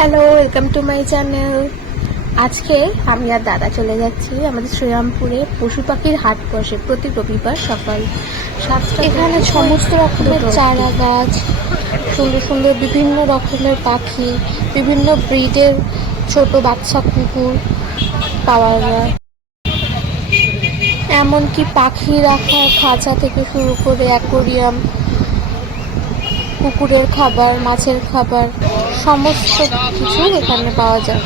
Hello welcome to my channel আজকে আমি আর দাদা চলে যাচ্ছি আমাদের শ্রীরামপুরে পশু পাখির হাট বসে প্রতি রবিবার সকাল সাতটা এখানে সমস্ত রকমের চারা গাছ সুন্দর সুন্দর বিভিন্ন রকমের পাখি বিভিন্ন ব্রিডের ছোট বাচ্চা কুকুর পাওয়া যায়। এমনকি পাখি রাখা খাঁচা থেকে শুরু করে অ্যাকোরিয়াম কুকুরের খাবার মাছের খাবার সমস্ত কিছু এখানে পাওয়া যায়।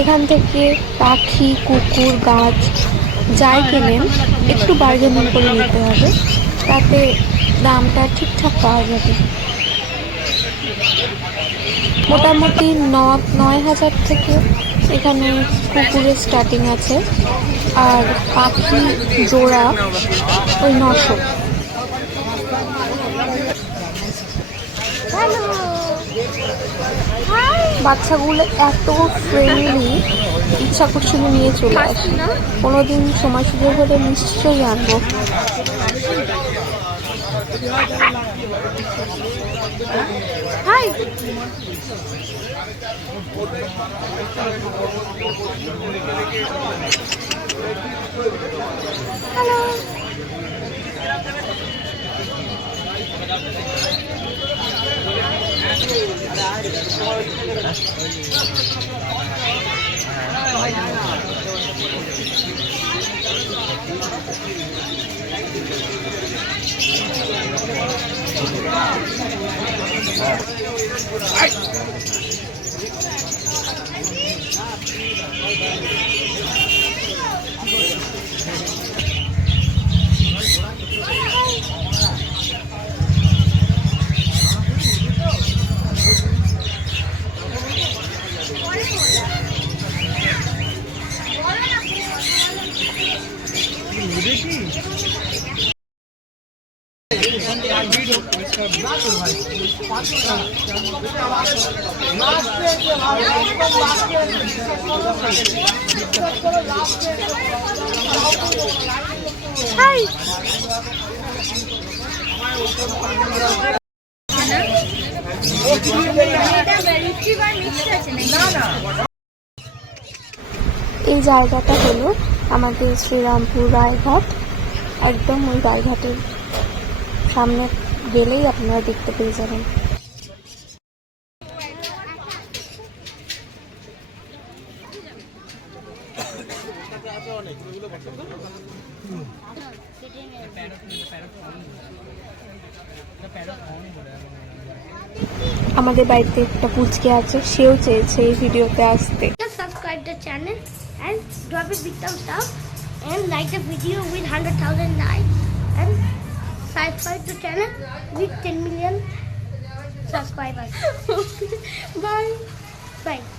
এখান থেকে পাখি কুকুর গাছ যাই কেনেন একটু বার্গেনিং করে নিতে হবে তাতে দামটা ঠিকঠাক পাওয়া যাবে। মোটামুটি ন- নয় হাজার থেকে এখানে কুকুরের স্টার্টিং আছে। আর পাখি জোড়া ওই নশো। বাচ্চাগুলো এত ফ্রেন্ডলি ইচ্ছা করছিল নিয়ে চলে আসি কোনোদিন সময় সুযোগ হলে নিশ্চয়ই আনব। হাই হ্যালো হাই এই জায়গাটা হলো আমাদের শ্রীরামপুর রায়ঘাট। একদম ওই রায়ঘাটের সামনে। গেলেই আপনারা দেখতে পেয়ে যাবেন। আমাদের বাড়িতে একটা পুচকে আছে, সেও চেয়েছে এই ভিডিওতে আসতে। Subscribe the channel and drop it bit thumbs up and like the video with 100000 subscribe to channel with 10 million subscribers. Bye. Bye.